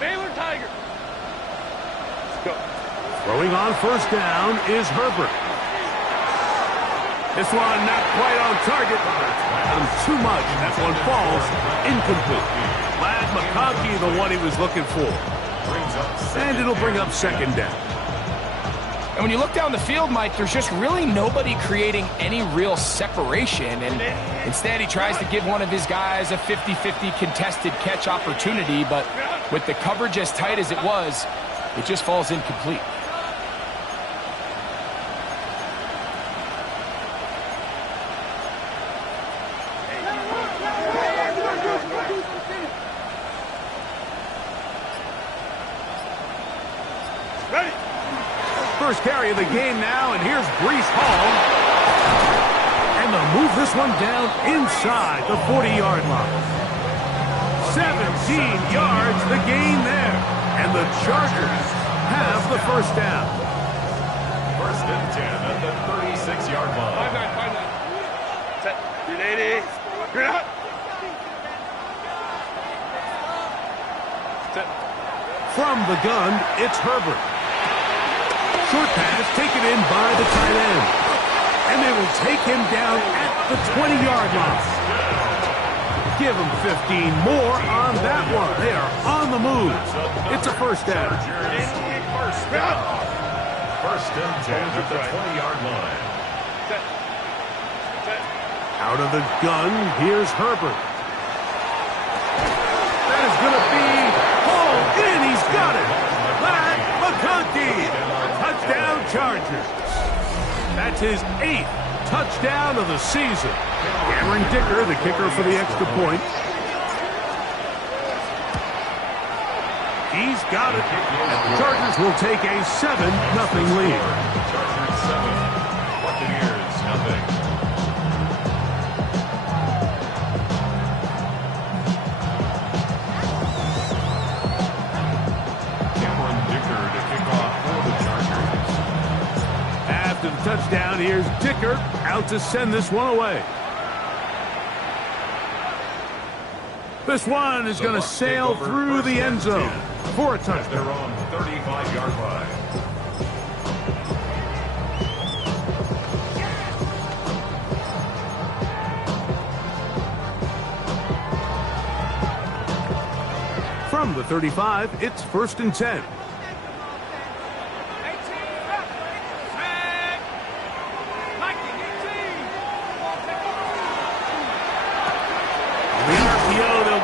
Baylor Tigers. Let's go. Throwing on first down is Herbert. This one not quite on target. Too much. That one falls incomplete. Lad McConkey, the one he was looking for. And it'll bring up second down. And when you look down the field, Mike, there's just really nobody creating any real separation. And instead, he tries to give one of his guys a 50-50 contested catch opportunity. But with the coverage as tight as it was, it just falls incomplete. First carry of the game now, and here's Breece Hall. And they'll move this one down inside the 40-yard line. 17 yards, the gain there. And the Chargers have the first down. First and 10 at the 36-yard line. 5-9. Set. 380. You're out. Set. From the gun, it's Herbert. Short pass taken in by the tight end. And they will take him down at the 20-yard line. Give him 15 more on that one. They are on the move. It's a first down. First and 10 at the 20-yard line. Out of the gun, here's Herbert. That is going to be hauled in. He's got it. Lad McConkey. Touchdown Chargers. That's his 8th touchdown of the season. Cameron Dicker, the kicker for the extra point. He's got it. And the Chargers will take a 7-0 lead. Chargers 7, Buccaneers nothing. After the touchdown, here's Dicker out to send this one away. This one is going to sail through the end zone for a touchdown. They're on 35-yard line. From the 35, it's first and 10.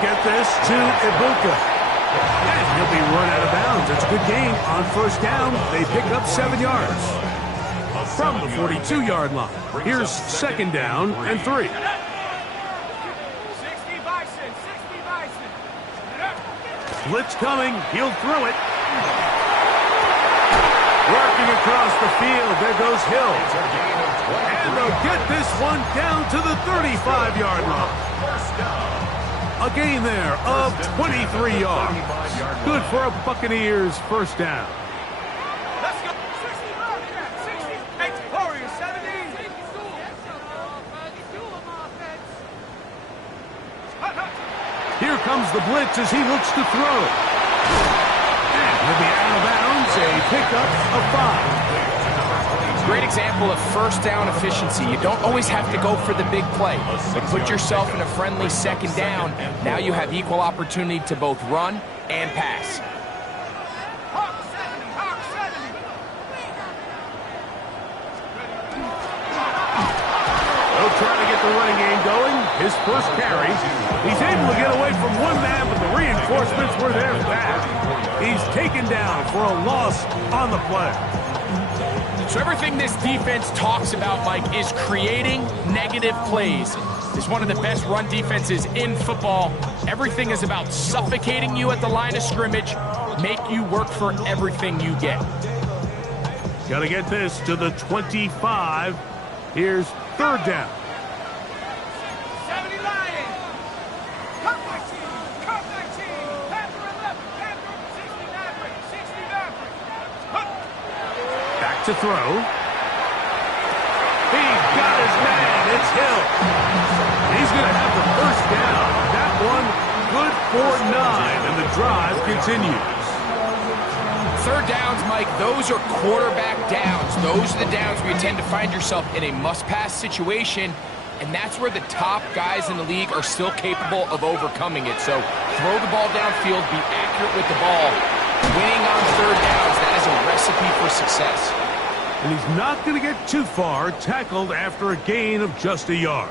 Get this to Ibuka. And he'll be run out of bounds. It's a good gain on first down. They pick up 7 yards. From the 42-yard line, here's second down and 3. 60 Bison. Blitz coming. He'll throw it. Working across the field. There goes Hill. And they'll get this one down to the 35-yard line. First down. A gain there of 23 yards. Good for a Buccaneers first down. Let's go. 60. Warriors 70. Here comes the blitz as he looks to throw. And he'll be out of bounds. A pickup of 5. Great example of first down efficiency. You don't always have to go for the big play, but put yourself in a friendly second down. Now you have equal opportunity to both run and pass. They'll try to get the running game going. His first carry. He's able to get away from one man, but the reinforcements were there fast. He's taken down for a loss on the play. So everything this defense talks about, Mike, is creating negative plays. It's one of the best run defenses in football. Everything is about suffocating you at the line of scrimmage, make you work for everything you get. Got to get this to the 25. Here's third down. 70 Lions. Cut 19. Panther 11. Panther 60 Maverick. 60 Maverick. Back to throw. He got his man. It's Hill. He's going to have the first down. That one good for 9, and the drive continues. Third downs, Mike, those are quarterback downs. Those are the downs where you tend to find yourself in a must-pass situation, and that's where the top guys in the league are still capable of overcoming it. So throw the ball downfield, be accurate with the ball. Winning on third downs, that is a recipe for success. And he's not going to get too far, tackled after a gain of just a yard.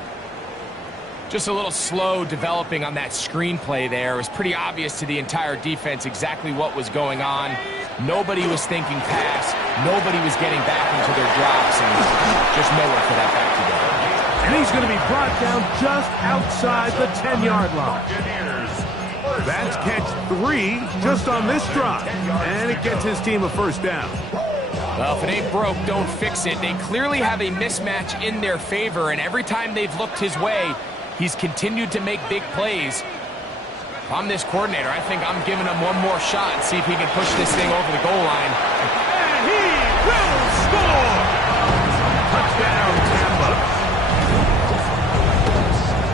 Just a little slow developing on that screenplay there. It was pretty obvious to the entire defense exactly what was going on. Nobody was thinking pass. Nobody was getting back into their drops, and just nowhere for that back to go. And he's going to be brought down just outside the 10-yard line. That's catch 3 just on this drive, and it gets his team a first down. Well, if it ain't broke, don't fix it. They clearly have a mismatch in their favor, and every time they've looked his way, he's continued to make big plays. If I'm this coordinator, I think I'm giving him one more shot and see if he can push this thing over the goal line. And he will score! Touchdown, Tampa.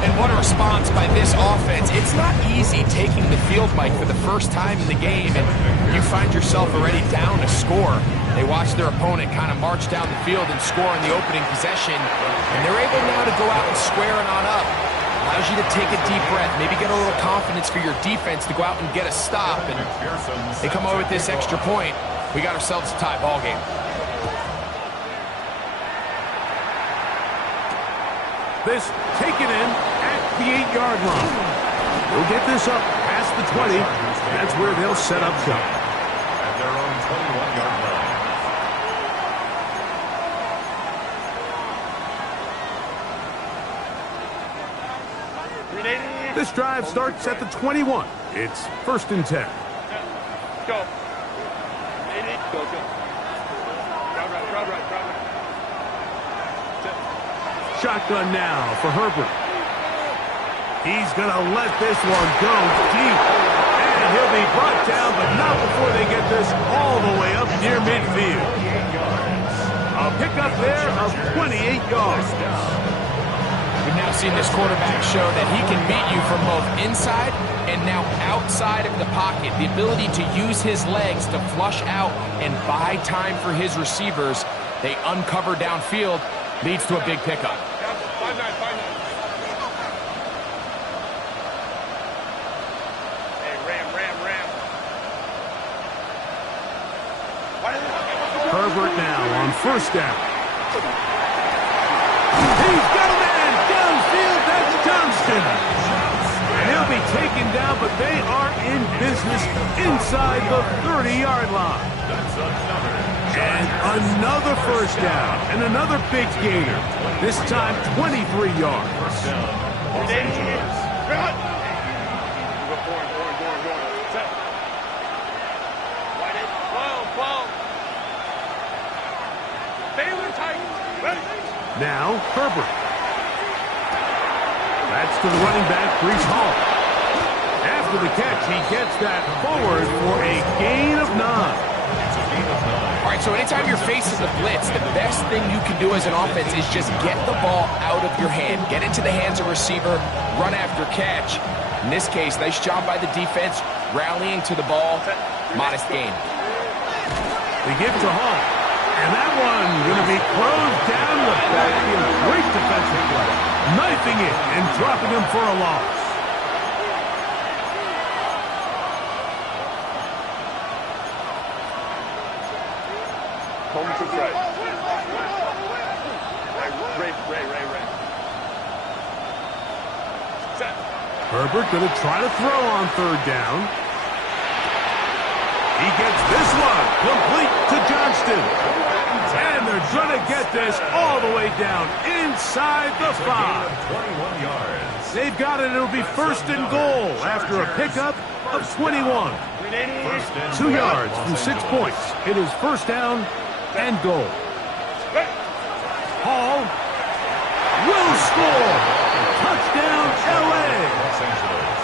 And what a response by this offense. It's not easy taking the field, Mike, for the first time in the game, and you find yourself already down a score. They watch their opponent kind of march down the field and score in the opening possession, and they're able now to go out and square it on up. Allows you to take a deep breath, maybe get a little confidence for your defense to go out and get a stop, and they come over with this extra point. We got ourselves a tie ball game. This taken in at the 8-yard line. They'll get this up past the 20. That's where they'll set up shop. At their own 21-yard line. This drive starts at the 21. It's 1st and 10. Go. Go, go. Shotgun now for Herbert. He's going to let this one go deep. And he'll be brought down, but not before they get this all the way up near midfield. A pickup there of 28 yards. We've now seen this quarterback show that he can beat you from both inside and now outside of the pocket. The ability to use his legs to flush out and buy time for his receivers. They uncover downfield, leads to a big pickup. Herbert now on 1st down. He's got a man downfield. That's Johnston. And he'll be taken down, but they are in business inside the 30-yard line. And another 1st down and another big gainer. This time 23 yards. Now, Herbert. That's to the running back, Breece Hall. After the catch, he gets that forward for a gain of 9. All right, so anytime you're facing the blitz, the best thing you can do as an offense is just get the ball out of your hand. Get into the hands of receiver, run after catch. In this case, nice job by the defense, rallying to the ball. Modest gain. They give to Hall. And that one going to be thrown down the backfield. Great defensive play. Knifing it and dropping him for a loss. Home to Fred. Ray. Set. Herbert going to try to throw on 3rd down. He gets this one complete to Johnston. And they're going to get this all the way down inside the 5. 21 yards. They've got it. It'll be 1st and goal after a pickup of 21. 2 yards from 6 points. It is 1st down and goal. Hall will score. Touchdown, L.A. Los Angeles.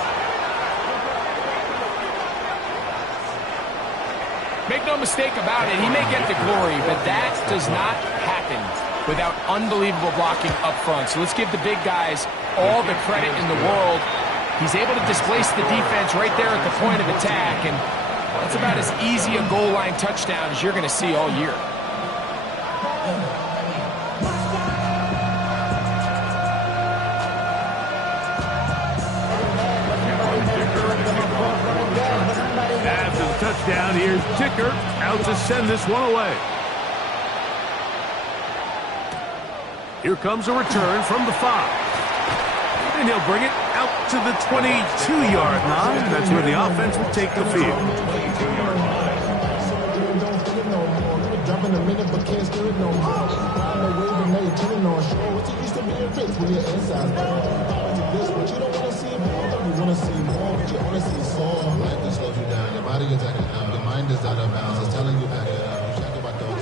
Make no mistake about it, he may get the glory, but that does not happen without unbelievable blocking up front. So let's give the big guys all the credit in the world. He's able to displace the defense right there at the point of attack, and that's about as easy a goal line touchdown as you're going to see all year. After the touchdown, here's Dicker out to send this one away. Here comes a return from the 5. And he'll bring it out to the 22-yard line. That's where the offense will take the field. Your mind is out of bounds. It's telling you back it up. You check about those.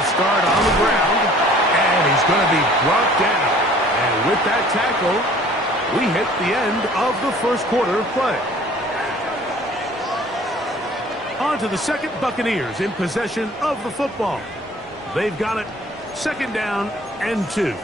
Start on the ground, and he's going to be brought down. And with that tackle, we hit the end of the first quarter of play. On to the second. Buccaneers in possession of the football. They've got it. Second down and 2.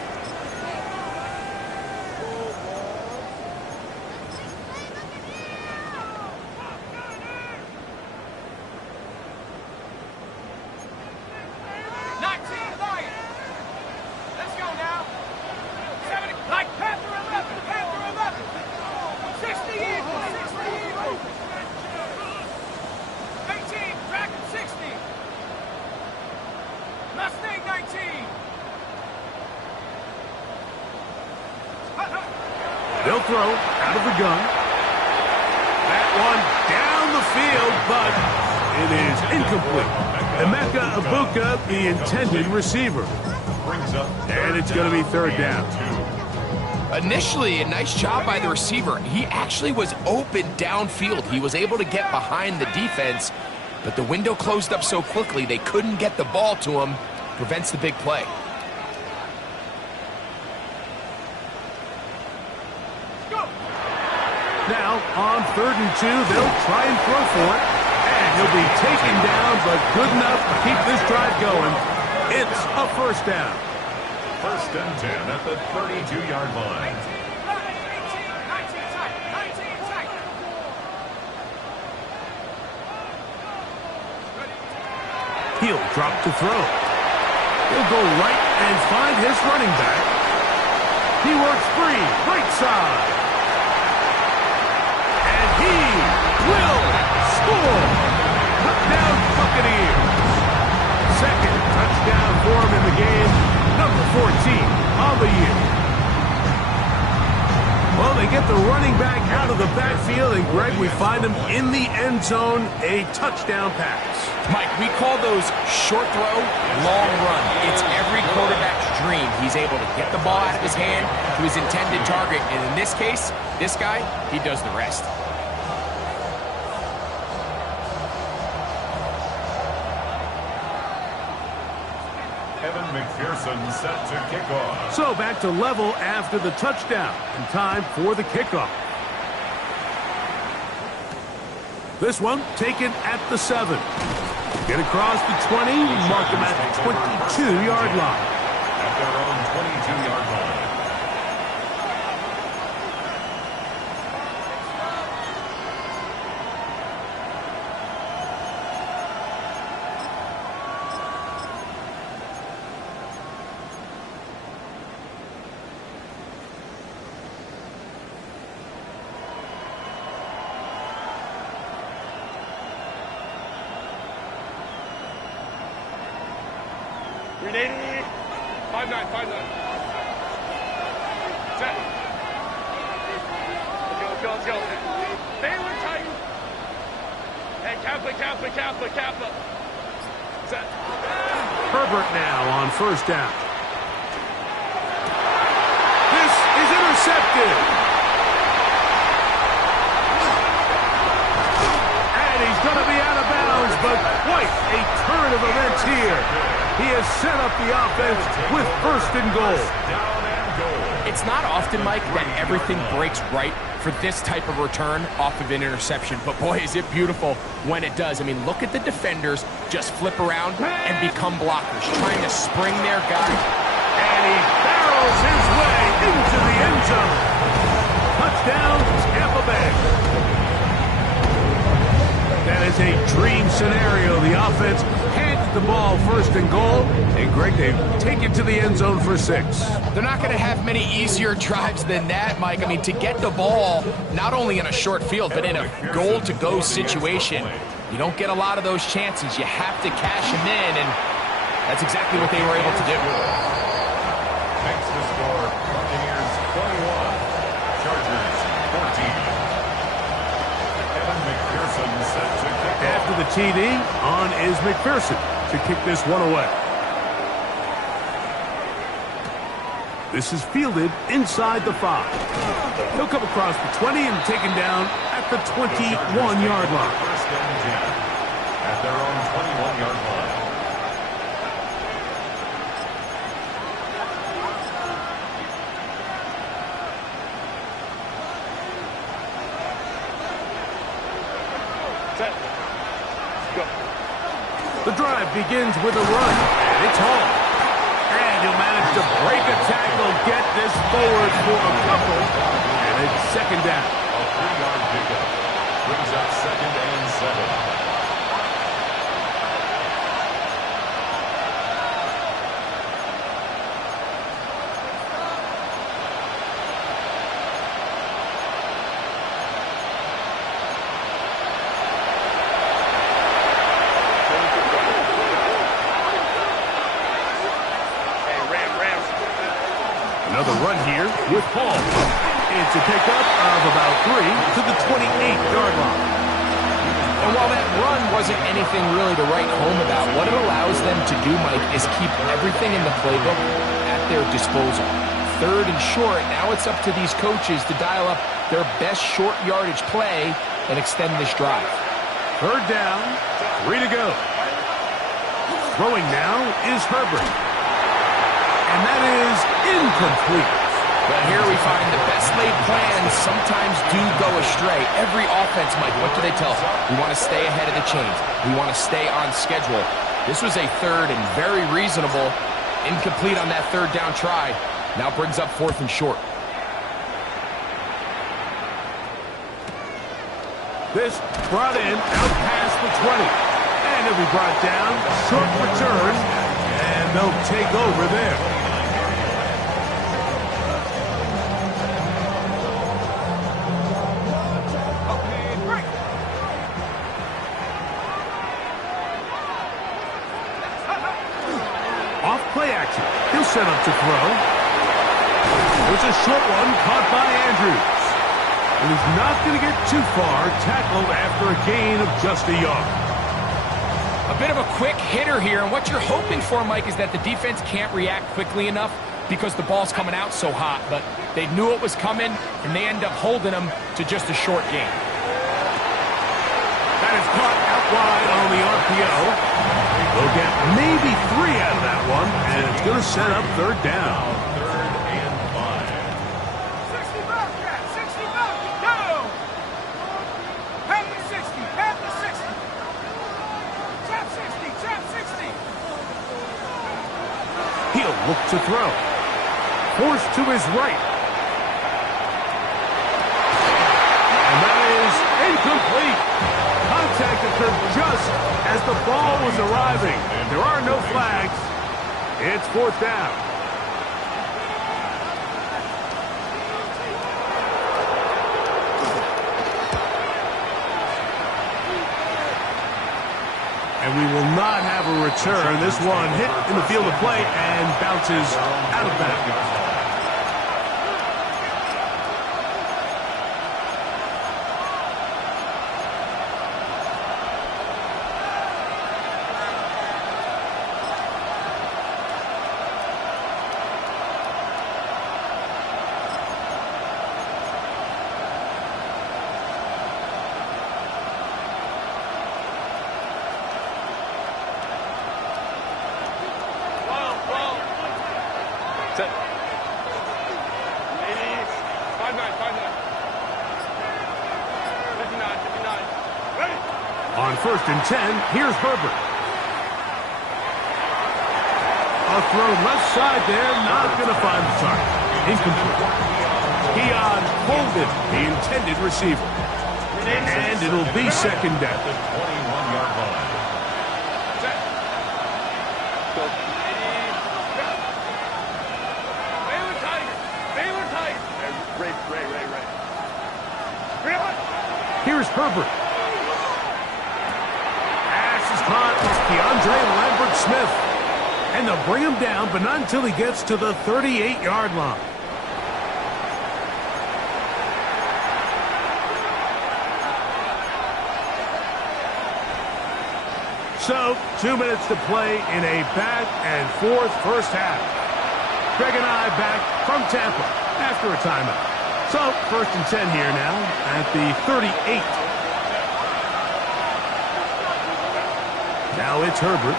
They'll throw out of the gun. That one down the field, but it is incomplete. Emeka Ibuka, the intended receiver. And it's going to be third down. Initially, a nice job by the receiver. He actually was open downfield. He was able to get behind the defense, but the window closed up so quickly they couldn't get the ball to him. Prevents the big play. Now, on 3rd and 2, they'll try and throw for it. And he'll be taken down, but good enough to keep this drive going. It's a first down. 1st and 10 at the 32-yard line. He'll drop to throw. He'll go right and find his running back. He works free, right side. He will score. Touchdown Buccaneers. Second touchdown for him in the game. Number 14 of the year. Well, they get the running back out of the backfield, and Greg, we find him in the end zone, a touchdown pass. Mike, we call those short throw, long run. It's every quarterback's dream. He's able to get the ball out of his hand to his intended target, and in this case, this guy, he does the rest. McPherson set to kick off. So back to level after the touchdown, and time for the kickoff. This one taken at the 7. Get across the 20, mark them at the 22-yard line. At their own 22-yard line. Ready? 5-9, 5-9. Set. Let's go. Baylor tight. Hey, Kappa. Set. Herbert now on first down. This is intercepted. And he's going to be out of bounds, but quite a turn of events here. He has set up the offense with 1st and goal. Down and goal. It's not often, Mike, that everything breaks right for this type of return off of an interception. But boy, is it beautiful when it does. I mean, look at the defenders just flip around and become blockers, trying to spring their guy. And he barrels his way into the end zone. Touchdown, Tampa Bay. That is a dream scenario. The offense handed the ball first and goal. And Greg, they take it to the end zone for 6. They're not going to have many easier drives than that, Mike. I mean, to get the ball, not only in a short field, but in a goal-to-go situation, you don't get a lot of those chances. You have to cash them in, and that's exactly what they were able to do. Makes the score Buccaneers 21, Chargers 14. Kevin McPherson set to kick off. After the TD, on is McPherson to kick this one away. This is fielded inside the 5. He'll come across the 20 and taken down at the 21-yard line. First and 10 at their own 21-yard line. The drive begins with a run, and it's home. And he'll manage to break a tackle, get this forward for a couple, and it's second down. A 3-yard pickup brings up 2nd and 7. Another run here with Hall. It's a pickup of about 3 to the 28-yard line. And while that run wasn't anything really to write home about, what it allows them to do, Mike, is keep everything in the playbook at their disposal. 3rd and short, now it's up to these coaches to dial up their best short yardage play and extend this drive. 3rd down, 3 to go. Throwing now is Herbert. And that is incomplete. But here we find the best laid plans sometimes do go astray. Every offense, Mike, what do they tell us? We want to stay ahead of the chains. We want to stay on schedule. This was a 3rd and very reasonable. Incomplete on that 3rd down try. Now brings up 4th and short. This brought in out past the 20. And it'll be brought down. Short return. And they'll take over there. Off play action. He'll set up to throw. There's a short one caught by Andrews. And he's not going to get too far, tackled after a gain of just a yard. A bit of a quick hitter here, and what you're hoping for, Mike, is that the defense can't react quickly enough because the ball's coming out so hot. But they knew it was coming, and they end up holding them to just a short gain. That is caught out wide on the RPO. They'll get maybe 3 out of that one, and it's going to set up 3rd down. 3rd and 5. 60 Bobcat, 60 Bobcat, go! Half the 60, half the 60. Trap 60, trap 60. He'll look to throw. Forced to his right. And that is incomplete. Contact occurred just as the ball was arriving. There are no flags. It's 4th down. And we will not have a return. This one hit in the field of play and bounces out of bounds. On 1st and 10, here's Herbert. A throw left side there, not going to find the target. Incomplete. Keon Holden, the intended receiver. And it'll be second down. The 21-yard line. Here's Herbert. Pass is caught. Keandre Lambert-Smith. And they'll bring him down, but not until he gets to the 38-yard line. So, 2 minutes to play in a back-and-forth first half. Greg and I back from Tampa after a timeout. So, 1st and 10 here now at the 38. Now it's Herbert.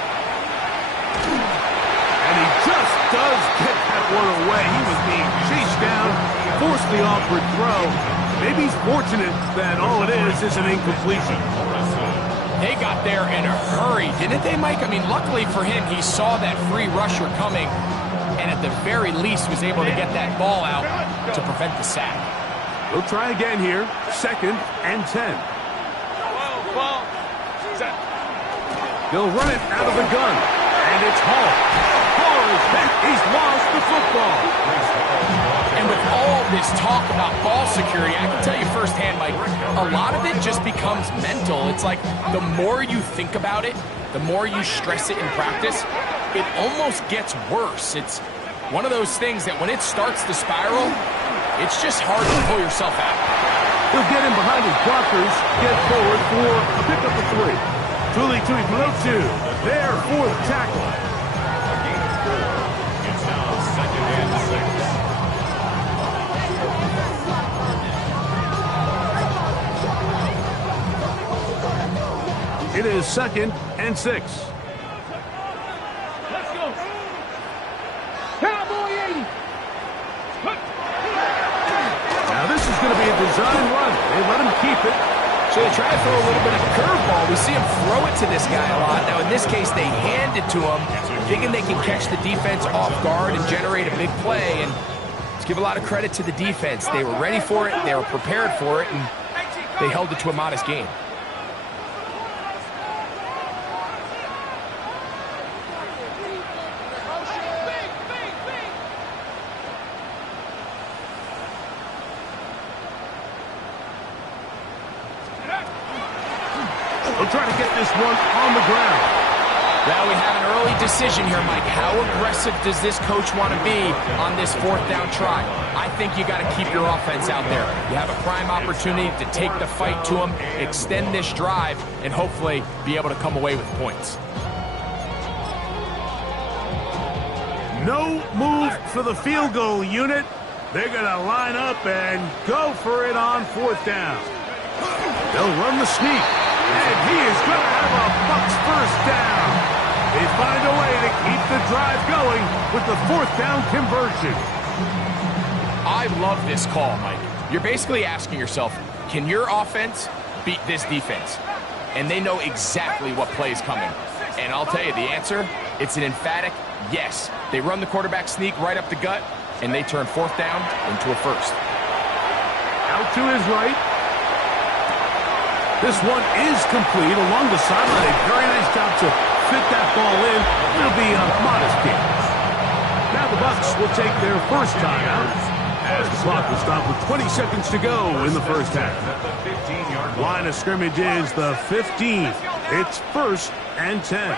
And he just does get that one away. He was being chased down, forced the awkward throw. Maybe he's fortunate that all it is an incompletion. They got there in a hurry, didn't they, Mike? I mean, luckily for him, he saw that free rusher coming, and at the very least was able to get that ball out to prevent the sack. We'll try again here. 2nd and 10. They'll run it out of the gun, and it's Hall. Hall is hit. He's lost the football. And with all this talk about ball security, I can tell you firsthand, Mike, a lot of it just becomes mental. It's like the more you think about it, the more you stress it in practice, it almost gets worse. It's one of those things that when it starts to spiral, it's just hard to pull yourself out. He'll get in behind his blockers, get forward for a pickup of 3. Tuli Tuipulotu there for the tackle. A gain of 4. It's now 2nd and 6. It is 2nd and 6. Let's go. Cowboy 80. Now this is going to be a design run. They let him keep it. So they try to throw a little bit of a curveball. We see him throw it to this guy a lot. Now, in this case, they hand it to him, thinking they can catch the defense off guard and generate a big play. And let's give a lot of credit to the defense. They were ready for it, they were prepared for it, and they held it to a modest gain. They'll try to get this one on the ground. Well, we have an early decision here, Mike. How aggressive does this coach want to be on this 4th down try? I think you got to keep your offense out there. You have a prime opportunity to take the fight to them, extend this drive, and hopefully be able to come away with points. No move for the field goal unit. They're going to line up and go for it on 4th down. They'll run the sneak. And he is going to have a Bucs first down. They find a way to keep the drive going with the 4th down conversion. I love this call, Mike. You're basically asking yourself, can your offense beat this defense? And they know exactly what play is coming. And I'll tell you the answer, it's an emphatic yes. They run the quarterback sneak right up the gut, and they turn 4th down into a first. Out to his right. This one is complete along the sideline. A very nice job to fit that ball in. It'll be a modest gain. Now the Bucs will take their first timeout as the clock will stop with 20 seconds to go in the first half. Line of scrimmage is the 15. It's 1st and 10.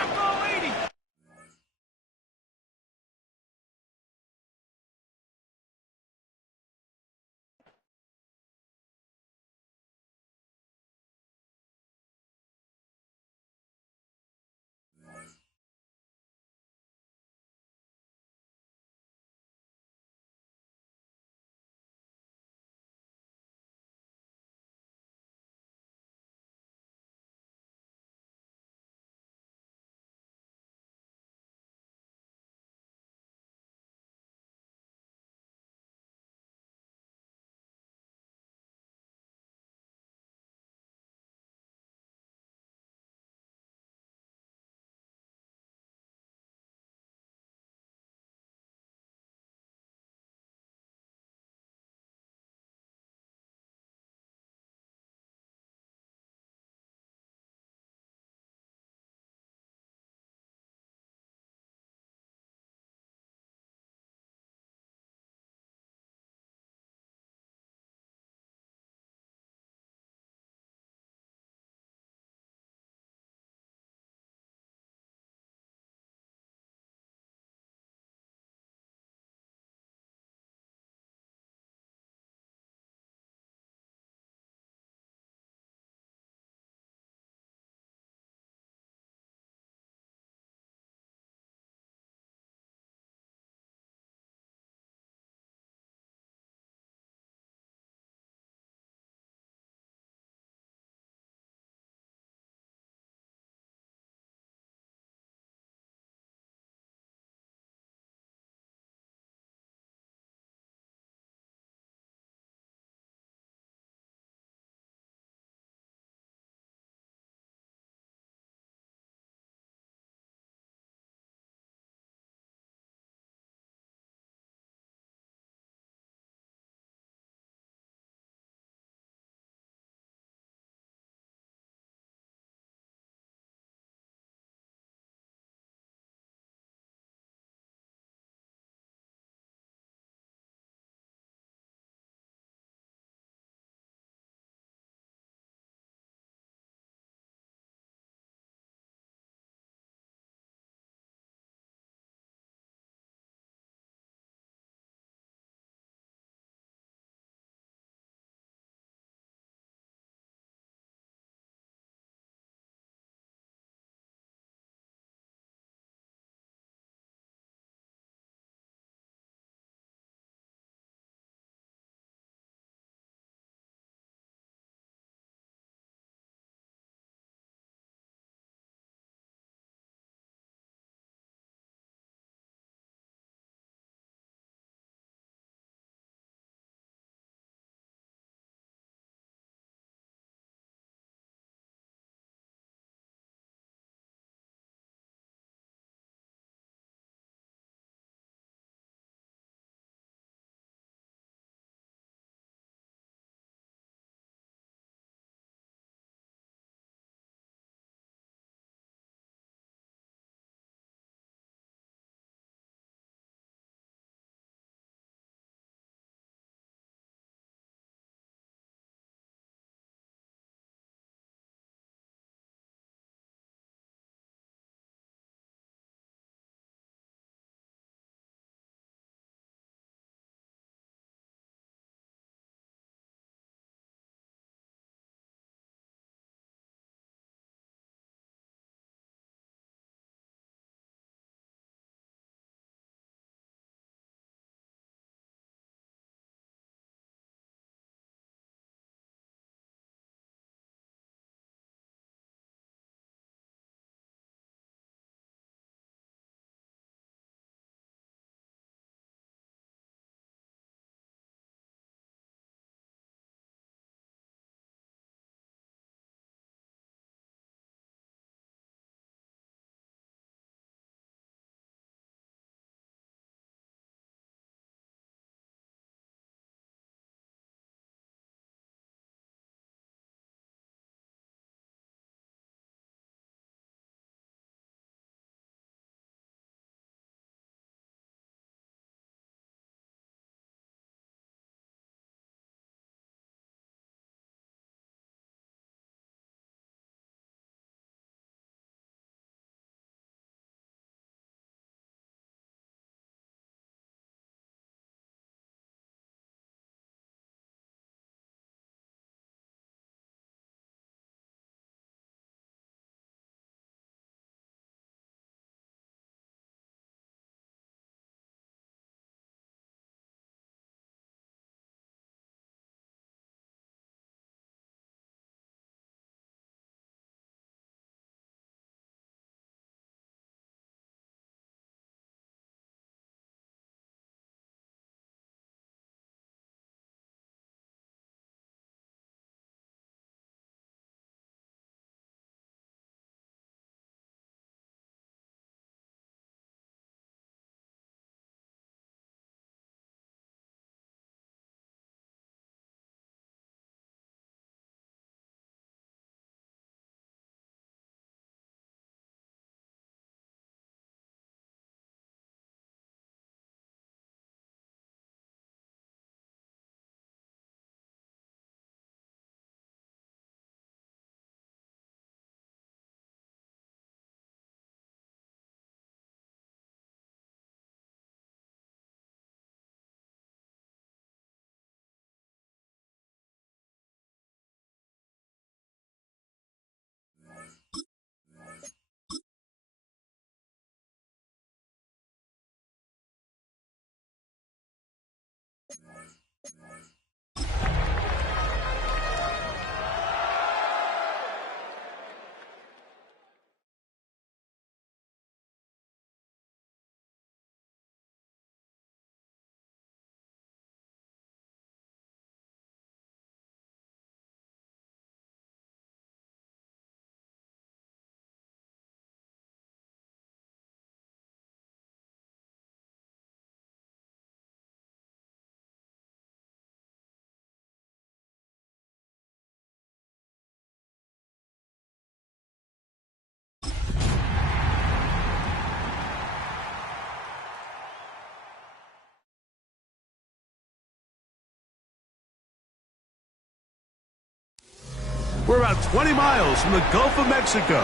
We're about 20 miles from the Gulf of Mexico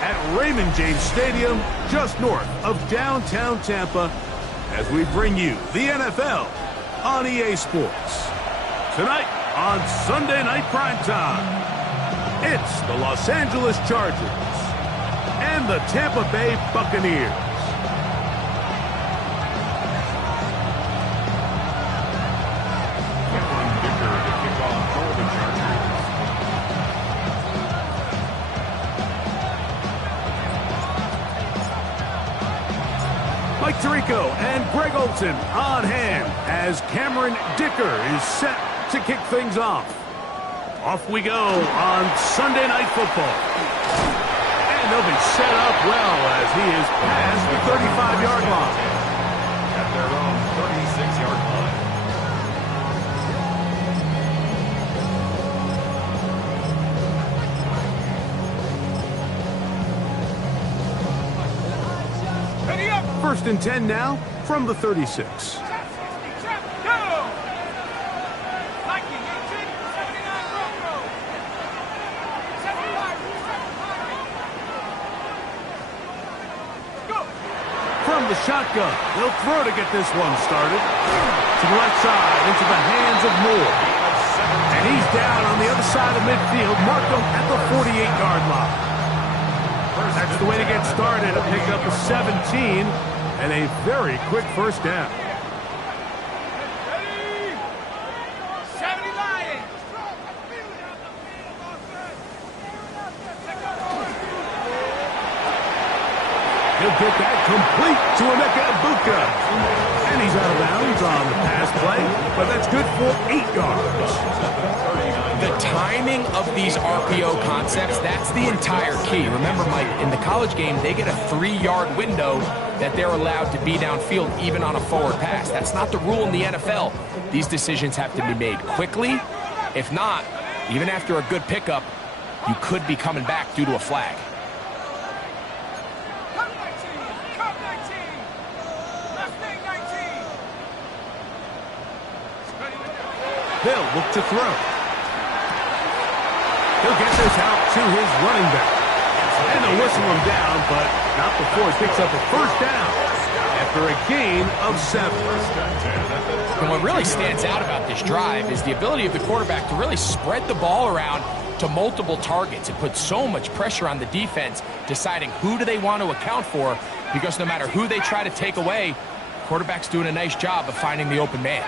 at Raymond James Stadium, just north of downtown Tampa, as we bring you the NFL on EA Sports. Tonight on Sunday Night Primetime, it's the Los Angeles Chargers and the Tampa Bay Buccaneers. Mike Tirico and Greg Olson on hand as Cameron Dicker is set to kick things off. Off we go on Sunday Night Football. And they'll be set up well as he is past the 35-yard line. At their own 36-yard line. Ready up. First and 10 now from the 36. Chop 60, chop, go! Nike, 18, 79, Bronco. 75, go! From the shotgun, they'll throw to get this one started. To the left side, into the hands of Moore. And he's down on the other side of midfield. Mark him at the 48-yard line. That's the way to get started. A pick up of 17 and a very quick first down. Ready? 70 Lions. He'll get that complete to Emeka Egbuka. And he's out of bounds on the pass play, but that's good for 8 yards. The timing of these RPO concepts, that's the entire key. Remember, Mike, in the college game, they get a 3-yard window that they're allowed to be downfield even on a forward pass. That's not the rule in the NFL. These decisions have to be made quickly. If not, even after a good pickup, you could be coming back due to a flag. Come 19, come 19. Left wing 19. They'll look to throw. He'll get this out to his running back. And they'll whistle him down, but not before he picks up a first down after a gain of 7. And what really stands out about this drive is the ability of the quarterback to really spread the ball around to multiple targets. It puts so much pressure on the defense deciding who do they want to account for, because no matter who they try to take away, quarterback's doing a nice job of finding the open man.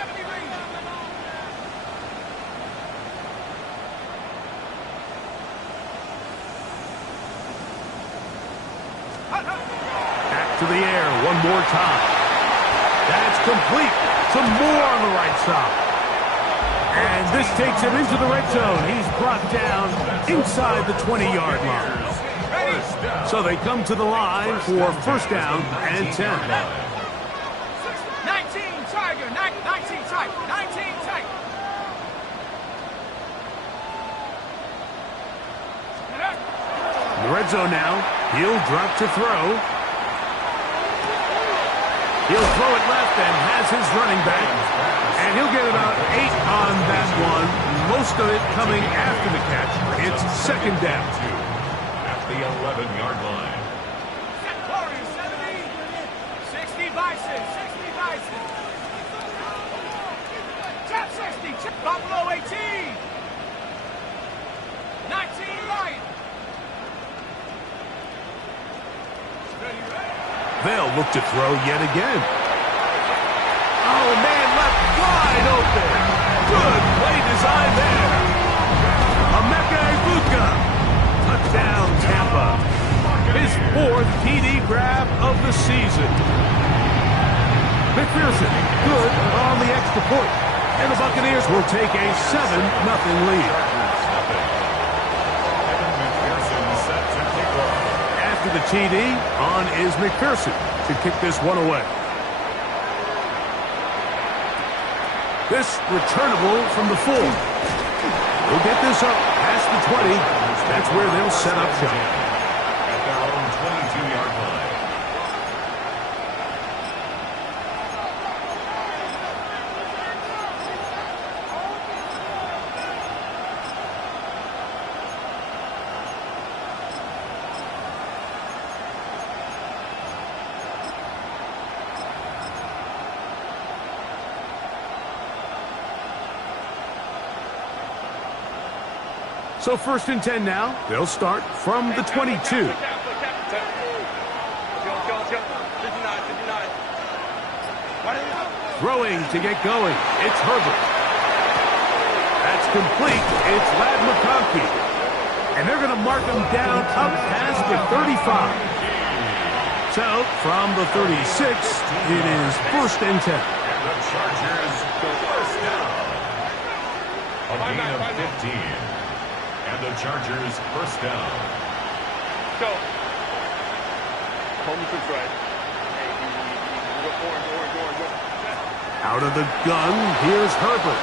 Back to the air one more time. That's complete. Some more on the right side. And this takes him into the red zone. He's brought down inside the 20-yard line. So they come to the line for first down and 10. 19 Tiger, 19 Tiger, 19 Tiger. In the red zone now. He'll drop to throw. He'll throw it left and has his running back. And he'll get about 8 on that one. Most of it coming after the catch. It's second down. At the 11-yard line. Warriors 70, 60 Bison, 60 Bison. Chop 60, chop Buffalo 18. 19 Lions. They'll look to throw yet again. Oh, man, left wide open. Good play design there. Emeka Egbuka. Touchdown, Tampa. His 4th TD grab of the season. McPherson, good on the extra point. And the Buccaneers will take a 7-0 lead. After the TD, on is McPherson to kick this one away. This returnable from the 4. We'll get this up past the 20. That's where they'll set up shop. At their own 22-yard line. So 1st and 10 now. They'll start from the 22. Throwing to get going. It's Herbert. That's complete. It's Lad McConkey. And they're going to mark him down up past the 35. So from the 36, it is 1st and 10. And the Chargers go 1st down. A gain of 15. And the Chargers 1st down. Go. Home to right. Hey, you go orange. Out of the gun, here's Herbert.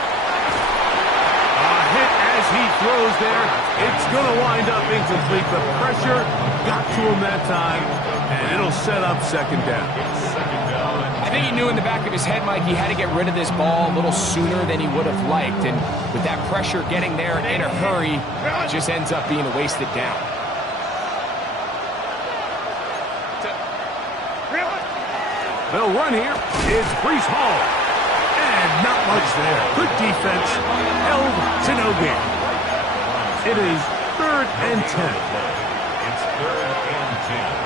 A hit as he throws there. It's going to wind up incomplete. The pressure got to him that time, and it'll set up 2nd down. I think he knew in the back of his head, Mike, he had to get rid of this ball a little sooner than he would have liked. And with that pressure getting there in a hurry, it just ends up being a wasted down. They'll run here. It's Breece Hall. And not much there. Good defense. Held to no gain. It is 3rd and 10. It's 3rd and 10.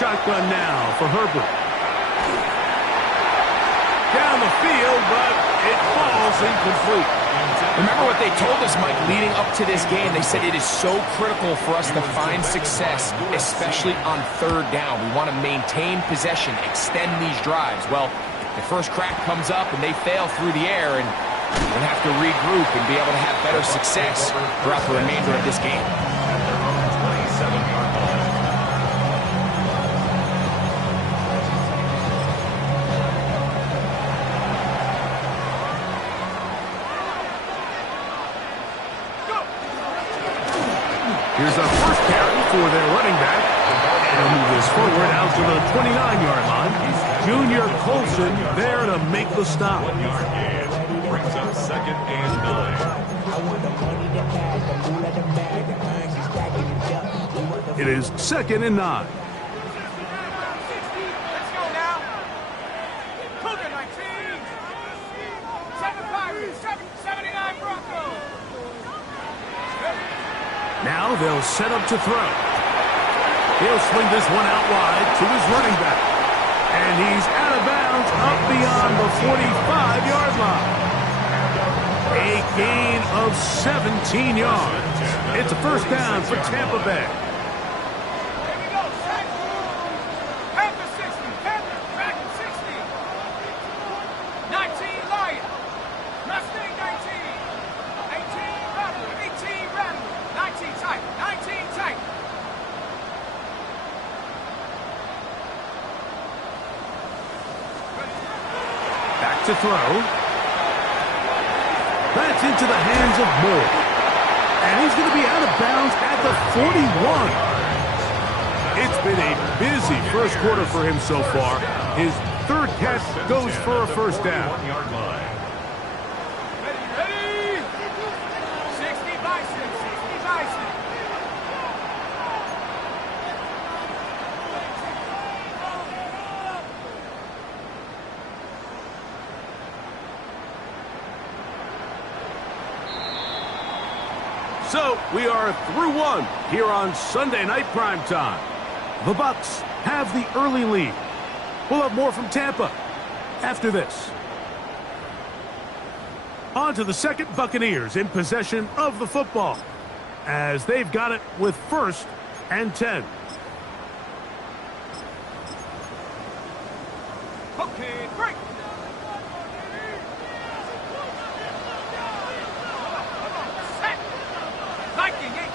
Shotgun now for Herbert. Down the field, but it falls incomplete. Remember what they told us, Mike, leading up to this game. They said it is so critical for us to find success, especially on 3rd down. We want to maintain possession, extend these drives. Well, the first crack comes up and they fail through the air, and we're going to have to regroup and be able to have better success throughout the remainder of this game. Here's a first carry for their running back. They'll move this forward out to the 29-yard line. Junior Colson there to make the stop. 1 yard gain brings up 2nd and 9. It is 2nd and 9. Let's go now. Cougar 19. 7 Pirates. 79 Broncos. Now they'll set up to throw. He'll swing this one out wide to his running back. And he's out of bounds up beyond the 45-yard line. A gain of 17 yards. It's a 1st down for Tampa Bay. Here we go, set. Panther 60. Panther, Dragon 60. 19 Lion. Mustang 19. 18 Rattler. 18 Rattler. 19 tight. 19 tight. Back to throw. That's into the hands of Moore. And he's going to be out of bounds at the 41. It's been a busy first quarter for him so far. His 3rd catch goes for a 1st down. 1 yard line. Ready? 60 Bison. 60 Bison. So we are through 1 here on Sunday Night Primetime. The Bucs have the early lead. We'll have more from Tampa after this. On to the 2nd, Buccaneers in possession of the football as they've got it with 1st and 10. Okay, break. Set. Viking 18.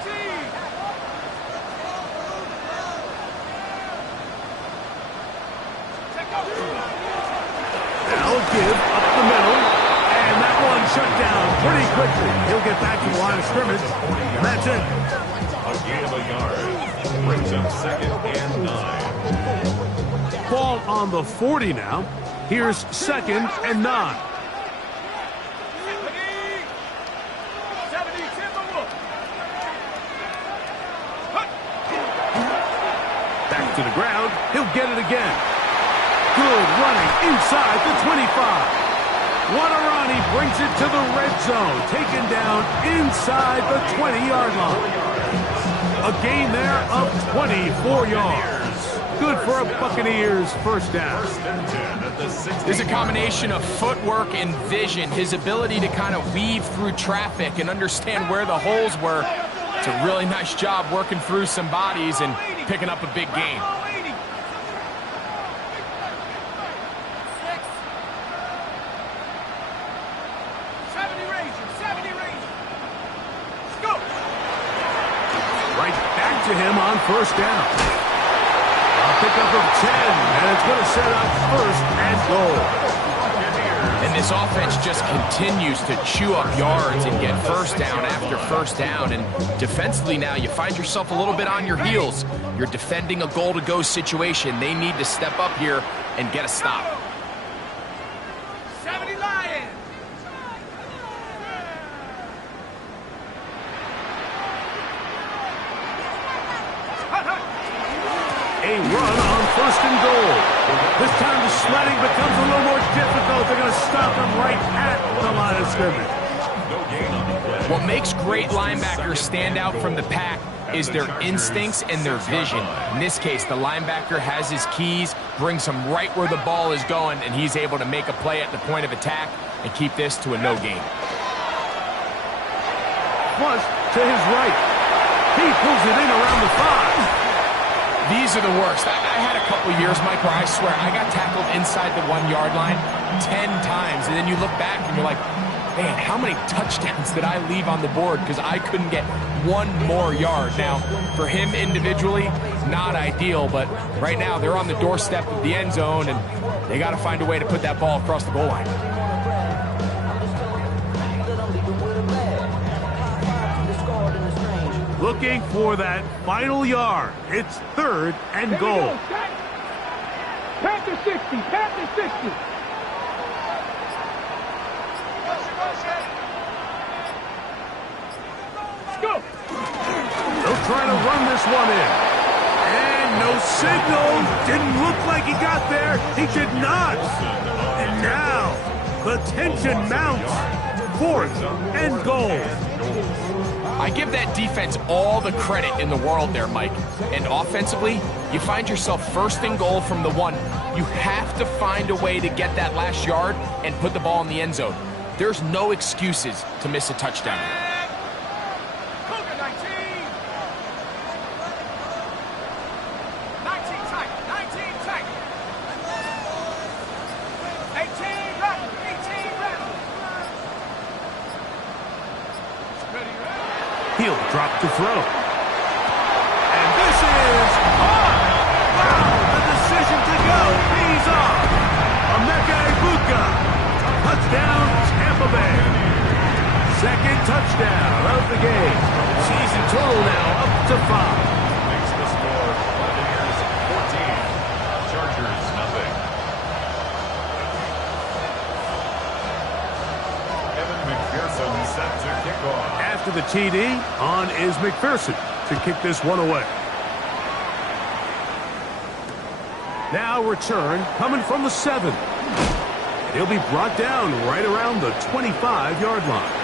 Check out. Now give up the middle, and that one shut down pretty quickly. He'll get back to the line of scrimmage, and that's it. A gain of a yard. Brings up 2nd and 9. Ball on the 40 now. Here's 2nd and 9. 70, Timberwolf. Back to the ground. He'll get it again. Good running inside the 25. Waterani brings it to the red zone. Taken down inside the 20-yard line. A gain there of 24 yards. Good for a Buccaneers first down. There's a combination of footwork and vision. His ability to kind of weave through traffic and understand where the holes were. It's a really nice job working through some bodies and picking up a big gain. 70 Rangers, 70 Rangers. Let's go. Right back to him on first down. A pickup of 10, and it's going to set up 1st and goal. And this offense just continues to chew up yards and get first down after first down. And defensively now, you find yourself a little bit on your heels. You're defending a goal-to-go situation. They need to step up here and get a stop. 70 Lions. A run on 1st and goal. This time the sledding becomes a little more difficult. They're going to stop him right at the line of scrimmage. What makes great linebackers stand out from the pack is their instincts and their vision. In this case, the linebacker has his keys, brings him right where the ball is going, and he's able to make a play at the point of attack and keep this to a no gain. Plus, to his right. He pulls it in around the 5. These are the worst. I had a couple years, Mike, where I swear I got tackled inside the 1-yard line 10 times, and then you look back and you're like, man, how many touchdowns did I leave on the board because I couldn't get one more yard? Now, for him individually, not ideal, but right now they're on the doorstep of the end zone, and they got to find a way to put that ball across the goal line. Looking for that final yard. It's 3rd and goal. Panther 60, Panther 60. Let's go. They'll try to run this one in. And no signal. Didn't look like he got there. He did not. And now the tension mounts. 4th and goal. I give that defense all the credit in the world there, Mike. And offensively, you find yourself 1st and goal from the 1. You have to find a way to get that last yard and put the ball in the end zone. There's no excuses to miss a touchdown. Cougar 19. 19 tight, 19 tight. 18 rattle, 18 rattle. Ready, ready. He'll drop to throw. And this is off. Wow, the decision to go pays off. Emeka Egbuka. Touchdown, Tampa Bay. 2nd touchdown of the game. Season total now up to 5. Makes the score Buccaneers 14. Chargers nothing. Evan McPherson set to kick off. After the TD, on is McPherson to kick this one away. Now return coming from the 7. He'll be brought down right around the 25-yard line.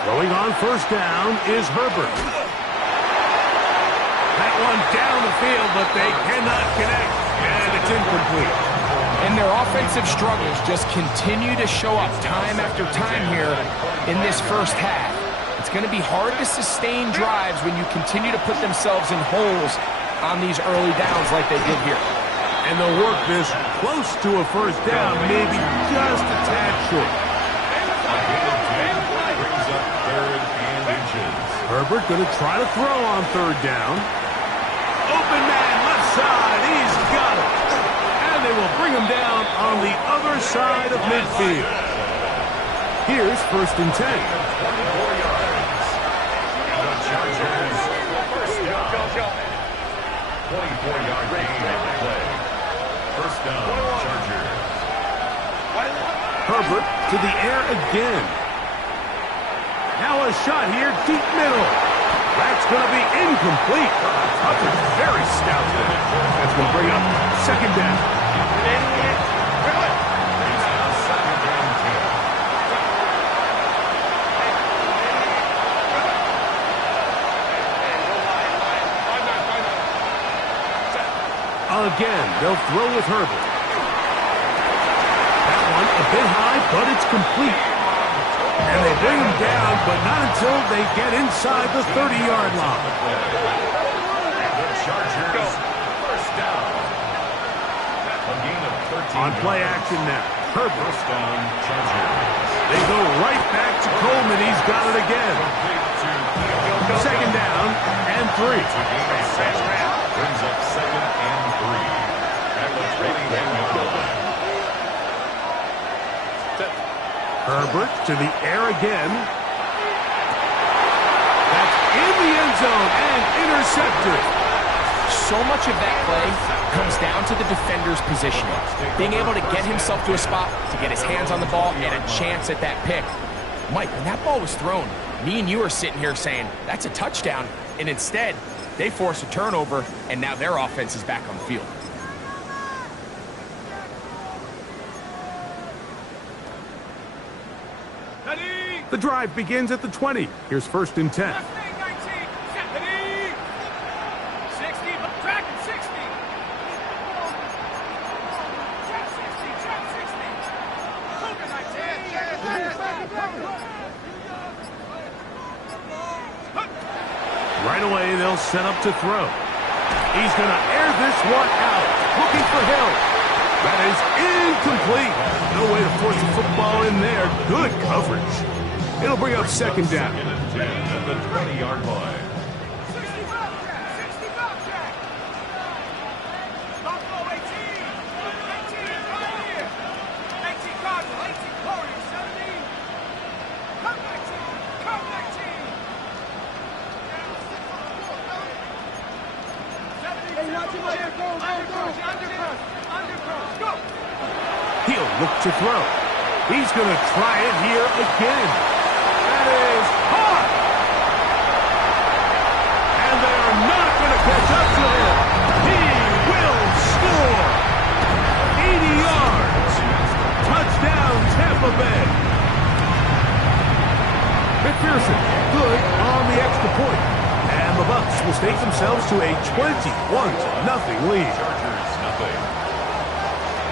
Throwing on first down is Herbert. That one down the field, but they cannot connect, and it's incomplete. And their offensive struggles just continue to show up time after time here in this first half. It's going to be hard to sustain drives when you continue to put themselves in holes on these early downs like they did here. And they'll work this close to a first down, maybe just a tad short. Brings up 3rd and inches. Herbert going to try to throw on 3rd down. Open man, left side, he's got it. And they will bring him down on the other side of midfield. Here's 1st and 10. 24 yards. And the Chargers, first down. 24-yard gain on the play. First down, Chargers. Herbert to the air again. Now a shot here, deep middle. That's going to be incomplete. Tucker's very stout there. That's going to bring up 2nd down. Brings down 2nd and 10. Again, they'll throw with Herbert. That one a bit high, but it's complete. And they bring him down, but not until they get inside the 30-yard line. The Chargers, first down. A gain of 13. On play action now, Herbert. First down, Chargers. They go right back to Coleman. He's got it again. 2nd down and 3. Brings up 2nd and 3. At the 20-yard line. Herbert to the air again. That's in the end zone and intercepted. So much of that play comes down to the defender's positioning. Being able to get himself to a spot, to get his hands on the ball, and a chance at that pick. Mike, when that ball was thrown, me and you are sitting here saying, that's a touchdown. And instead, they force a turnover, and now their offense is back on the field. The drive begins at the 20. Here's 1st and 10. 19, 60, track 60. Track 60, Right away, they'll set up to throw. He's going to air this one out, looking for Hill. That is incomplete. No way to force the football in there. Good coverage. It'll bring up 2nd down. 2nd and 10 at the 20-yard line. 60 Bobcat. Buffalo 18. 18 right here. 18 Cardinal. 18 Corey. 17. Come 19. Come 19. 17. Undercross. Go. He'll look to throw. He's going to try it here again. That is hot. And they are not going to catch up to him. He will score. 80 yards. Touchdown, Tampa Bay. McPherson, good on the extra point. And the Bucs will stake themselves to a 21-0 lead. Chargers, nothing.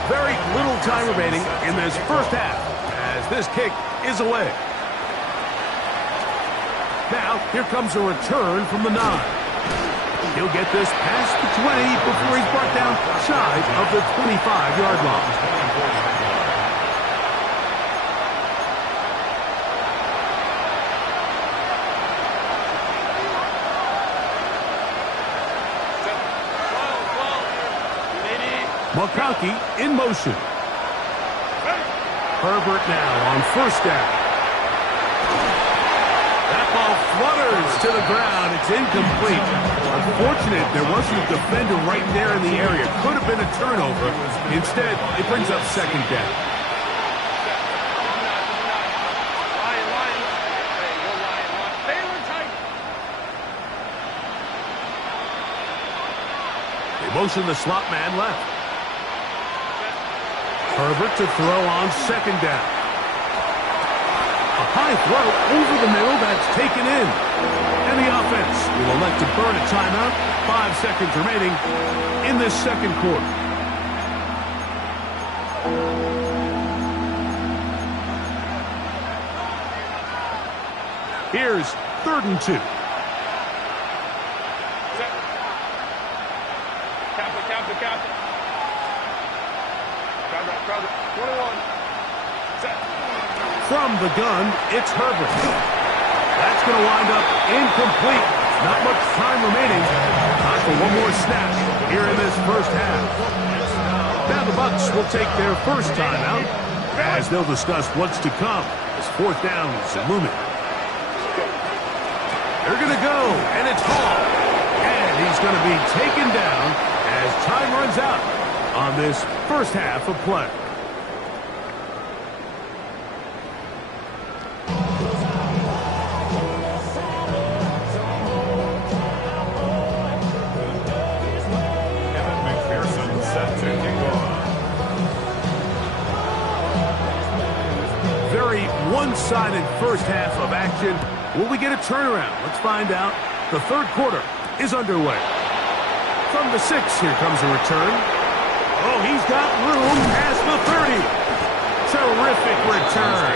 Very little time remaining in this first half as this kick is away. Now, here comes a return from the 9. He'll get this past the 20 before he's brought down shy of the 25-yard line. 24-yard line. McConkey in motion. Herbert now on 1st down. That ball flutters to the ground. It's incomplete. Unfortunate there wasn't a defender right there in the area. Could have been a turnover. Instead, it brings up 2nd down. They motion the slot man left. Herbert to throw on 2nd down. A high throw over the middle that's taken in. And the offense will elect to burn a timeout. 5 seconds remaining in this 2nd quarter. Here's 3rd and 2. Captain. From the gun, it's Herbert. That's going to wind up incomplete. Not much time remaining. Time for one more snap here in this first half. Now the Bucs will take their first timeout as they'll discuss what's to come as fourth down is looming. They're going to go, and it's Hall. And he's going to be taken down as time runs out on this first half of play. Very one-sided first half of action. Will we get a turnaround? Let's find out. The third quarter is underway. From the 6, here comes a return. Oh, he's got room past the 30. Terrific return.